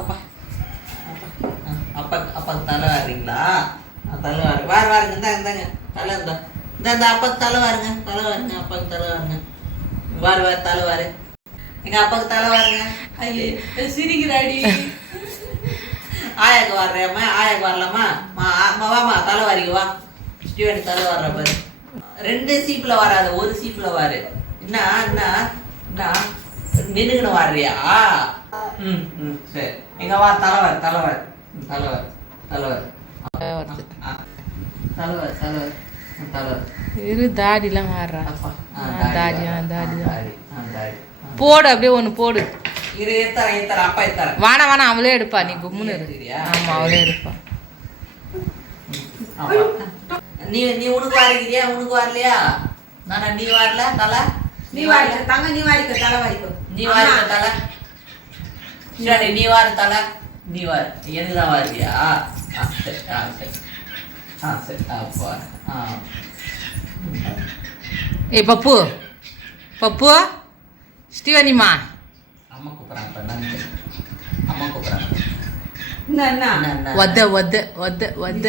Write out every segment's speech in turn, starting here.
அப்பா. அப்பா அப்பா அப்பாக்கு தலை வாடுறீங்களா ஆ, தலை வாரு. வாரு வாருங்க. இந்தாங்க இந்தாங்க. தலை இருந்தா இந்த இந்த அப்பாக்கு தலை வாருங்க. தலை வாருங்க. அப்பாக்கு தலை வாருங்க. வாரு வாரு தலை வாரு. எங்க அப்பாக்கு தலை வாருங்க. ஐயே சிரிக்கிறாடி. ஆயாக்கு வர்றேம்மா. ஆயாக்கு வரலாமா? மா வாமா. தலை வாரிக்கு வா. ஸ்டீவன் தலை வர்ற பாரு. ரெண்டு சீப்ல வராது ஒரு சீப்ல வாரு. என்ன என்ன என்ன? நின்னுக்கின வாடுறியா ம் ம் சரி எங்க வா தலைவர் தலைவர் தலைவர் தலைவர் வருது தலைவர் தலைவர் தலைவர் இரு தாடிலாம் மாறுறா தாடி. போடு அப்படியே ஒன்று போடு. இரு எத்தர எத்தர அப்பா எத்தர வானா வானா அவளே எடுப்பா நீ கும்முன்னு இரு. எடுக்கிறியா? ஆமா அவளே எடுப்பா. நீ நீ உனக்கு வாரிக்கிறியா? உனக்கு வரலையா? நானா நீ வரல? தலை? நீ வாரிக்க தங்க நீ வாரிக்க தலை வாரிக்கோ. நீ வாரிக்க தலை சரி நீ வாரு தலை நீ வாரு எனக்கு தான் வாரியா ஆ சரி. ஆ சரி ஆ சரி அப்பா ஆ. ஏய் பப்பு. பப்பு. ஸ்ரீவனிமா அம்மா கூப்பிட்றாங்க அம்மா கூப்பிட்றாங்க. வத்த வத்த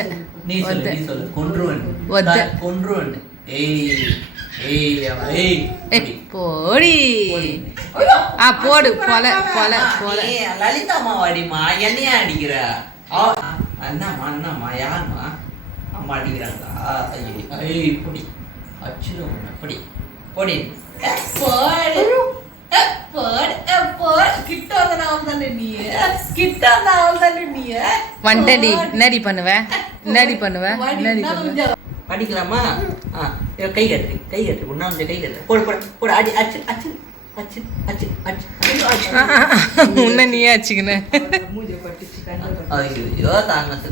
போடி. போடி. ஆ போடு பொல பொல பொல வாடிம்மா. என்னையா அடிக்கிற? அவ- அ- அண்ணாம்மா அண்ணாம்மா யாரும்மா? அம்மா அடிக்கிறாங்களா? ஐயே பொடி. உன்னை பொடி. பொடி. போடு. என்னடி பண்ணுவ? என்னடி பண்ணுவ? என்னடி பண்ணுவ? படிக்கலாமா? ஆ கை கட்டு கை கட்டு ஒன்றா வந்து கை கட்டு போடு போடு போடு. அடி அச்சு அச்சு அச்சு அச்சு அச்சு. உன்ன நீயே கண்ணு ஐயோ தாங்கத்து.